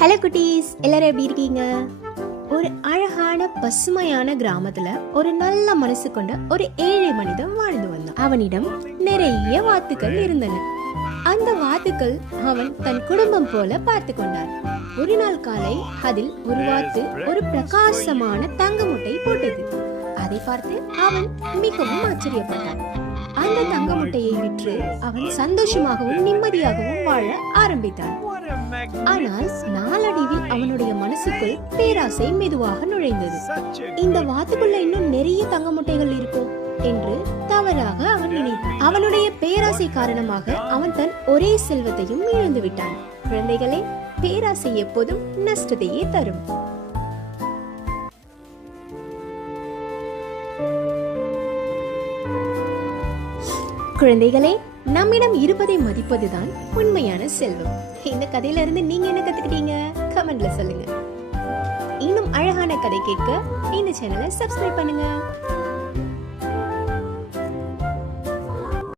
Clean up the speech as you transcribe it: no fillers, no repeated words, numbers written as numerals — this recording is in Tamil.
ஹலோ குட்டீஸ், எல்லாரும் எப்படி இருக்கீங்க? ஒரு அழகான பசுமையான கிராமத்துல ஒரு நல்ல மனசு கொண்ட ஒரு ஏழை மனிதன் வாழ்ந்து வந்தான். அவனிடம் நிறைய வாத்துக்கள் இருந்தன. அந்த வாத்துக்கள் அவன் தன் குடும்பம் போல பார்த்து கொண்டான். ஒரு நாள் காலை அதில் ஒரு வாத்து ஒரு பிரகாசமான தங்க முட்டை போட்டது. அதை பார்த்து அவன் மிகவும் ஆச்சரியப்பட்டான். அந்த தங்க முட்டையை விற்று அவன் சந்தோஷமாகவும் நிம்மதியாகவும் வாழ ஆரம்பித்தான். ஆனால் நாளடைவில் அவனுடைய மனசுக்குள் பேராசை மெதுவாக நுழைந்தது. இந்த வாத்துக்குள்ள இன்னும் நிறைய தங்க முட்டைகள் இருக்கும் என்று தவறாக அவன் நினைத்தான். அவனுடைய பேராசை காரணமாக அவன் தன் ஒரே செல்வத்தையும் இழந்து விட்டான். குழந்தைகளே, பேராசை எப்போதும் நஷ்டத்தையே தரும். குழந்தைகளே, நம்மிடம் இருப்பதை மதிப்பதுதான் உண்மையான செல்வம். இந்த கதையில இருந்து நீங்க என்ன கத்துக்கிட்டீங்க? கமெண்ட்ல சொல்லுங்க. இன்னும் அழகான கதை கேட்க இந்த சேனலை சப்ஸ்கிரைப் பண்ணுங்க.